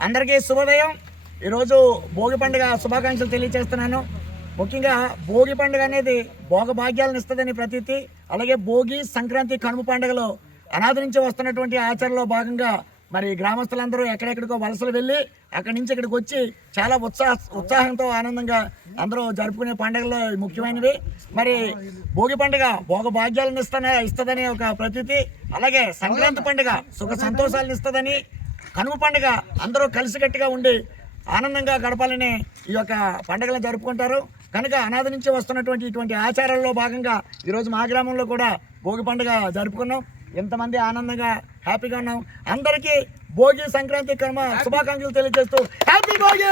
అందరికీ శుభోదయం. ఈరోజు భోగి పండుగ శుభాకాంక్షలు తెలియజేస్తున్నాను ముఖ్యంగా భోగి పండుగ అనేది భోగ భాగ్యాలను ఇస్తుందని ప్రతీతి అలాగే భోగి సంక్రాంతి కనుమ పండుగలో అనాథ నుంచి వస్తున్నటువంటి ఆచరణలో భాగంగా మరి గ్రామస్తులందరూ ఎక్కడెక్కడికో వలసలు వెళ్ళి అక్కడి నుంచి ఇక్కడికి వచ్చి చాలా ఉత్సాహ ఉత్సాహంతో ఆనందంగా అందరూ జరుపుకునే పండుగలు ముఖ్యమైనవి. మరి భోగి పండుగ భోగ భాగ్యాలను ఇస్తానే ఇస్తుందని ఒక ప్రతీతి అలాగే సంక్రాంతి పండుగ సుఖ సంతోషాలను ఇస్తుందని కనుమ పండుగ అందరూ కలిసికట్టుగా ఉండి ఆనందంగా గడపాలని ఈ యొక్క పండుగలను జరుపుకుంటారు. కనుక అనాథ నుంచి వస్తున్నటువంటి ఇటువంటి ఆచారాల్లో భాగంగా ఈరోజు మా గ్రామంలో కూడా భోగి పండుగ జరుపుకున్నాం. ఎంతమంది ఆనందంగా హ్యాపీగా ఉన్నాం. అందరికీ భోగి సంక్రాంతి కర్మ శుభాకాంక్షలు తెలియజేస్తూ హ్యాపీ భోగి!